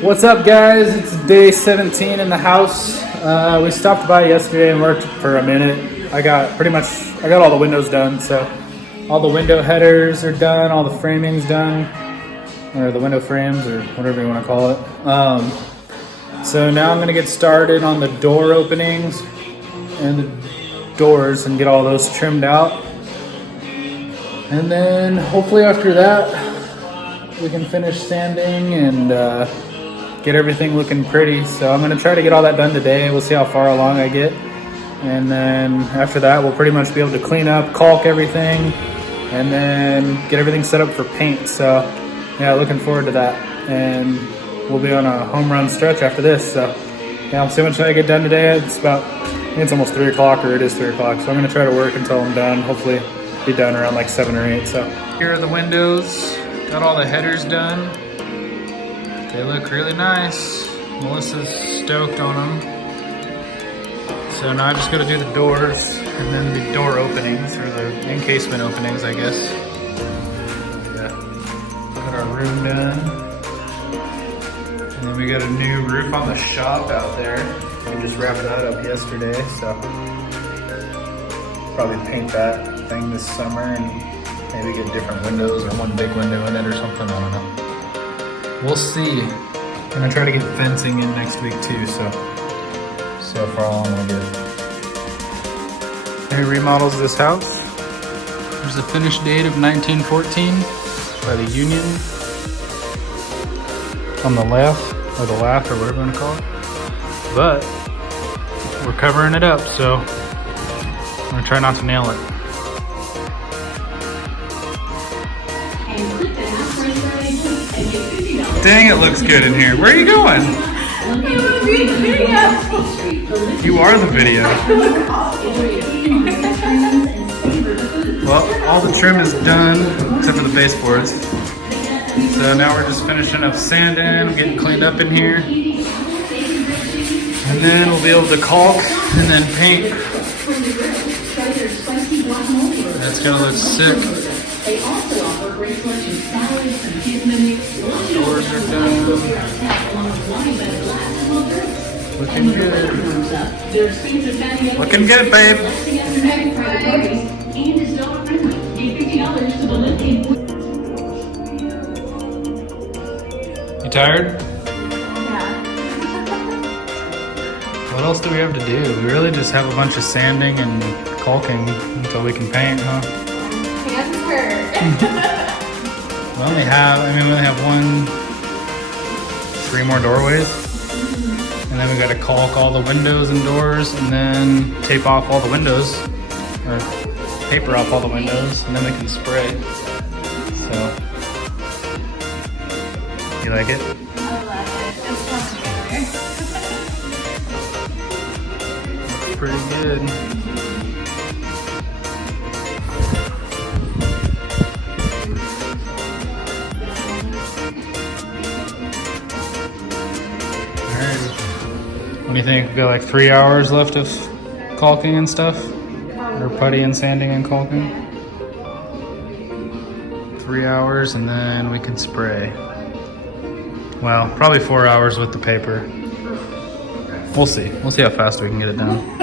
What's up, guys? It's day 17 in the house. We stopped by yesterday and worked for a minute. I got all the windows done, so all the window headers are done, all the framing's done, or the window frames, or whatever you want to call it. So now I'm gonna get started on the door openings and the doors and get all those trimmed out. And then hopefully after that, we can finish sanding and get everything looking pretty. So I'm gonna try to get all that done today. We'll see how far along I get. And then after that, we'll pretty much be able to clean up, caulk everything, and then get everything set up for paint. So yeah, looking forward to that. And we'll be on a home run stretch after this. So yeah, I'll see how much I get done today. It's about, I think it's almost 3 o'clock, or it is 3 o'clock. So I'm gonna try to work until I'm done. Hopefully be done around like 7 or 8. So here are the windows. Got all the headers done. They look really nice. Melissa's stoked on them. So now I just gotta do the doors and then the door openings, or the encasement openings, I guess. Yeah. Got our room done. And then we got a new roof on the shop out there. We just wrapped that up yesterday, so probably paint that thing this summer and maybe get different windows or one big window in it or something, I don't know. We'll see. I'm gonna try to get fencing in next week too, so far along we're good. He remodels this house. There's a finished date of 1914 by the Union on the left, or the lath, or whatever you wanna call it. But we're covering it up, so I'm gonna try not to nail it. Dang, it looks good in here. Where are you going? You are the video. Well, all the trim is done, except for the baseboards. So now we're just finishing up sanding, getting cleaned up in here. And then we'll be able to caulk and then paint. That's gonna look sick. They also offer great selection of salads and kids menus. Doors are done. Looking good. Looking good, babe. You tired? Yeah. What else do we have to do? We really just have a bunch of sanding and caulking until we can paint, huh? We only have 3 more doorways. And then we gotta caulk all the windows and doors and then tape off all the windows, or paper off all the windows, and then we can spray. So, you like it? I love it. It's coming together. Looks pretty good. What do you think? We got like 3 hours left of caulking and stuff? Or putty and sanding and caulking? 3 hours and then we can spray. Well, probably 4 hours with the paper. We'll see. We'll see how fast we can get it done.